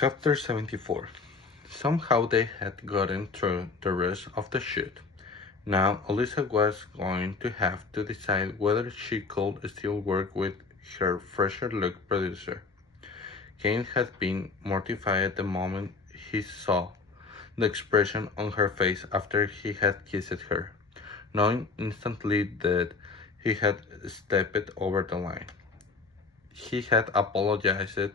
Chapter 74. Somehow they had gotten through the rest of the shoot. Now Elisa was going to have to decide whether she could still work with her fresher look producer. Kane had been mortified the moment he saw the expression on her face after he had kissed her, knowing instantly that he had stepped over the line. He had apologized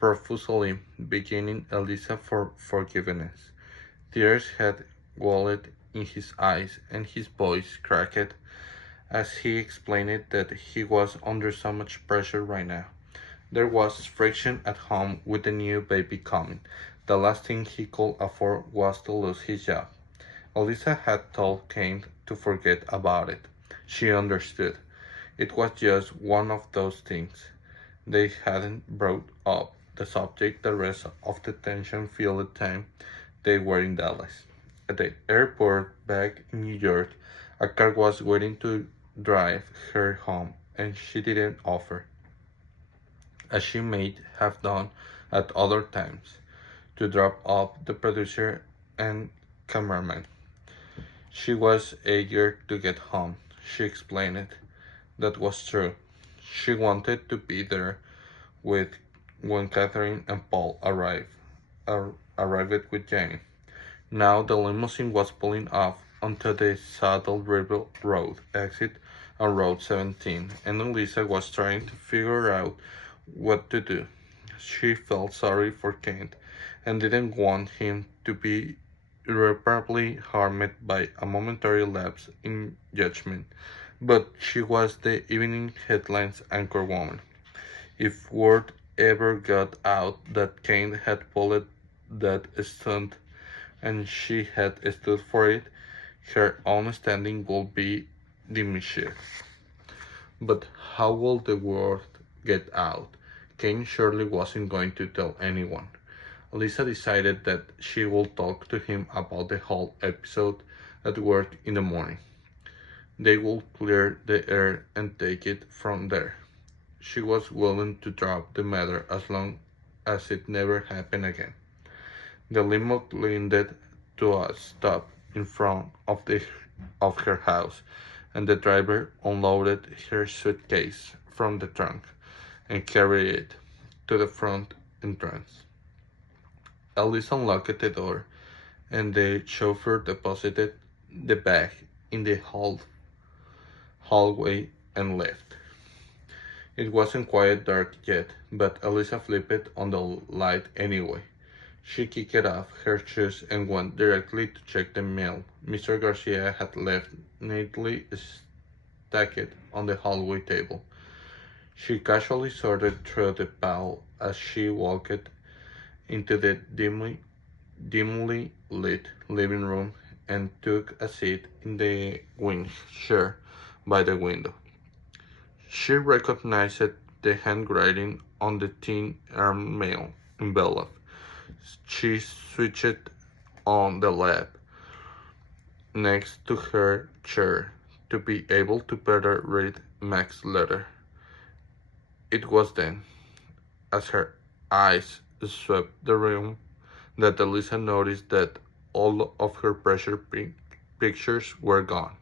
profusely, begging Elisa for forgiveness. Tears had welled in his eyes, and his voice cracked as he explained that he was under so much pressure right now. There was friction at home with the new baby coming. The last thing he could afford was to lose his job. Elisa had told Kane to forget about it. She understood. It was just one of those things. They hadn't brought up the subject the rest of the tension-filled time they were in Dallas. At the airport back in New York, a car was waiting to drive her home, and she didn't offer, as she might have done at other times, to drop off the producer and cameraman. She was eager to get home, she explained it. That was true. She wanted to be there with when Catherine and Paul arrived with Jane. Now the limousine was pulling off onto the Saddle River Road exit on Route 17, and Elisa was trying to figure out what to do. She felt sorry for Kent and didn't want him to be irreparably harmed by a momentary lapse in judgment, but she was the evening headlines anchorwoman. If word ever got out that Kane had pulled that stunt and she had stood for it, her own standing would be diminished. But how would the word get out? Kane surely wasn't going to tell anyone. Lisa decided that she would talk to him about the whole episode at work in the morning. They would clear the air and take it from there. She was willing to drop the matter as long as it never happened again. The limo landed to a stop in front of her house, and the driver unloaded her suitcase from the trunk and carried it to the front entrance. Alice unlocked the door, and the chauffeur deposited the bag in the hallway and left. It wasn't quite dark yet, but Elisa flipped on the light anyway. She kicked off her shoes and went directly to check the mail Mr. Garcia had left neatly stacked on the hallway table. She casually sorted through the pile as she walked into the dimly lit living room and took a seat in the wing chair by the window. She recognized the handwriting on the thin airmail envelope. She switched on the lap next to her chair to be able to better read Mac's letter. It was then, as her eyes swept the room, that Elisa noticed that all of her pressure pictures were gone.